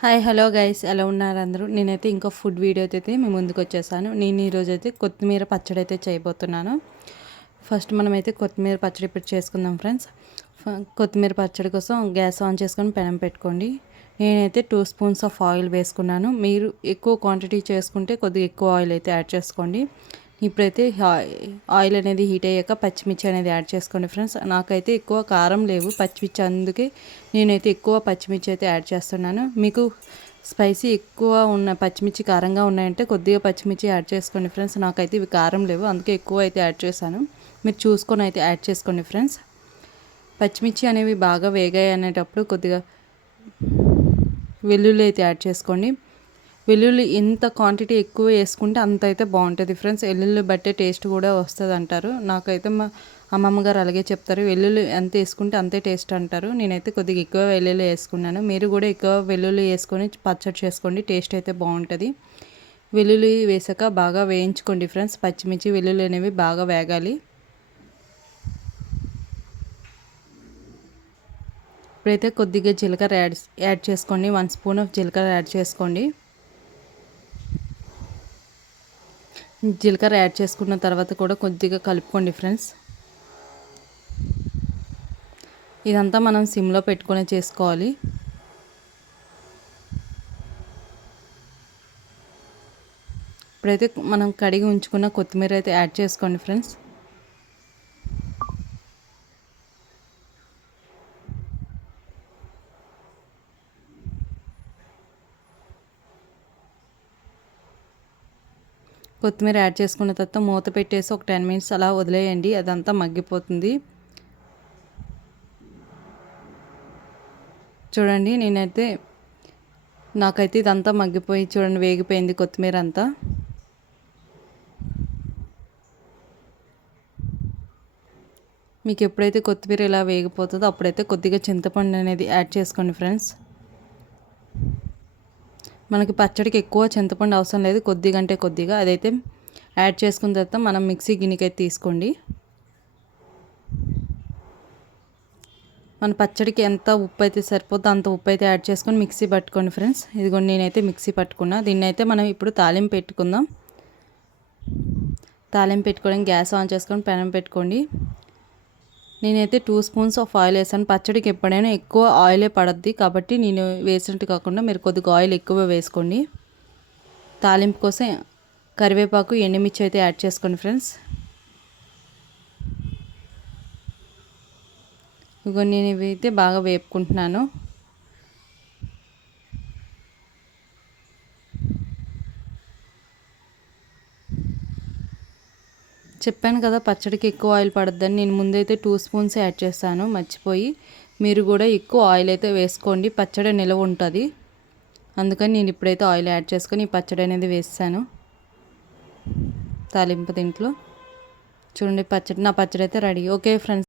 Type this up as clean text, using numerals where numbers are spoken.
Hi hello guys, ఎలా ఉన్నారు అందరూ? నేనైతే ఇంకో ఫుడ్ వీడియో అయితే మీ ముందుకు వచ్చేసాను. నేను ఈరోజు అయితే కొత్తిమీర పచ్చడి అయితే చేయబోతున్నాను. ఫస్ట్ మనమైతే కొత్తిమీర పచ్చడి ఇప్పుడు చేసుకుందాం ఫ్రెండ్స్. కొత్తిమీర పచ్చడి కోసం గ్యాస్ ఆన్ చేసుకొని పెనం పెట్టుకోండి. నేనైతే 2 స్పూన్స్ ఆఫ్ ఆయిల్ వేసుకున్నాను. మీరు ఎక్కువ క్వాంటిటీ చేసుకుంటే కొద్దిగా ఎక్కువ ఆయిల్ అయితే యాడ్ చేసుకోండి. ఇప్పుడైతే ఆయిల్ అనేది హీట్ అయ్యాక పచ్చిమిర్చి అనేది యాడ్ చేసుకోండి ఫ్రెండ్స్. నాకైతే ఎక్కువ కారం లేవు పచ్చిమిర్చి, అందుకే నేనైతే ఎక్కువ పచ్చిమిర్చి అయితే యాడ్ చేస్తున్నాను. మీకు స్పైసీ ఎక్కువ ఉన్న పచ్చిమిర్చి కారంగా ఉన్నాయంటే కొద్దిగా పచ్చిమిర్చి యాడ్ చేసుకోండి ఫ్రెండ్స్. నాకైతే ఇవి కారం లేవు, అందుకే ఎక్కువ అయితే యాడ్ చేశాను. మీరు చూసుకొని అయితే యాడ్ చేసుకోండి ఫ్రెండ్స్. పచ్చిమిర్చి అనేవి బాగా వేగాయి అనేటప్పుడు కొద్దిగా వెల్లుల్లి అయితే యాడ్ చేసుకోండి. వెల్లుల్లి ఎంత క్వాంటిటీ ఎక్కువ వేసుకుంటే అంత అయితే బాగుంటుంది ఫ్రెండ్స్. వెల్లుల్లి బట్టే టేస్ట్ కూడా వస్తుంది అంటారు. నాకైతే మా అమ్మమ్మ గారు అలాగే చెప్తారు, వెల్లుల్లి ఎంత వేసుకుంటే అంతే టేస్ట్ అంటారు. నేనైతే కొద్దిగా ఎక్కువ వెల్లుల్లి వేసుకున్నాను. మీరు కూడా ఎక్కువ వెల్లుల్లి వేసుకొని పచ్చడి చేసుకోండి, టేస్ట్ అయితే బాగుంటుంది. వెల్లుల్లి వేసాక బాగా వేయించుకోండి ఫ్రెండ్స్. పచ్చిమిర్చి వెల్లుల్లి అనేవి బాగా వేగాలి. ఇప్పుడైతే కొద్దిగా జీలకర్ర యాడ్ చేసుకోండి. 1 స్పూన్ ఆఫ్ జీలకర్ర యాడ్ చేసుకోండి. జీలకర్ర యాడ్ చేసుకున్న తర్వాత కూడా కొద్దిగా కలుపుకోండి ఫ్రెండ్స్. ఇదంతా మనం సిమ్లో పెట్టుకొని చేసుకోవాలి. ఇప్పుడైతే మనం కడిగి ఉంచుకున్న కొత్తిమీర అయితే యాడ్ చేసుకోండి ఫ్రెండ్స్. కొత్తిమీర యాడ్ చేసుకున్న తర్వాత మూత పెట్టేసి ఒక 10 మినిట్స్ అలా వదిలేయండి, అదంతా మగ్గిపోతుంది. చూడండి, నాకైతే ఇదంతా మగ్గిపోయి చూడండి వేగిపోయింది కొత్తిమీర అంతా. మీకు ఎప్పుడైతే కొత్తిమీర ఇలా వేగిపోతుందో అప్పుడైతే కొద్దిగా చింతపండు అనేది యాడ్ చేసుకోండి ఫ్రెండ్స్. మనకి పచ్చడికి ఎక్కువ చింతపండు అవసరం లేదు, కొద్దిగా అంటే కొద్దిగా. అదైతే యాడ్ చేసుకున్న తర్వాత మనం మిక్సీ గిన్నెకైతే తీసుకోండి. మన పచ్చడికి ఎంత ఉప్పు అయితే సరిపోతుందో అంత ఉప్పు అయితే యాడ్ చేసుకొని మిక్సీ పట్టుకోండి ఫ్రెండ్స్. ఇదిగోండి, నేనైతే మిక్సీ పట్టుకున్నా. దీన్ని అయితే మనం ఇప్పుడు తాలింపు పెట్టుకుందాం. తాలింపు పెట్టుకోవడం గ్యాస్ ఆన్ చేసుకొని పెనం పెట్టుకోండి. నేనైతే 2 స్పూన్స్ ఆఫ్ ఆయిల్ వేసాను. పచ్చడికి ఎప్పుడైనా ఎక్కువ ఆయిలే పడద్ది, కాబట్టి నేను వేసినట్టు కాకుండా మీరు కొద్దిగా ఆయిల్ ఎక్కువ వేసుకోండి. తాలింపు కోసం కరివేపాకు, ఎండుమిర్చి అయితే యాడ్ చేసుకోండి ఫ్రెండ్స్. ఇగో నేను ఇవైతే బాగా వేపుకుంటున్నాను. చెప్పాను కదా పచ్చడికి ఎక్కువ ఆయిల్ పడద్దని. నేను ముందైతే 2 స్పూన్స్ యాడ్ చేస్తాను మర్చిపోయి. మీరు కూడా ఎక్కువ ఆయిల్ అయితే వేసుకోండి, పచ్చడి నిలవ ఉంటుంది. అందుకని నేను ఇప్పుడైతే ఆయిల్ యాడ్ చేసుకొని ఈ పచ్చడి అనేది వేసాను తాలింపు దీంట్లో. చూడండి, నా పచ్చడి అయితే రెడీ. Okay friends.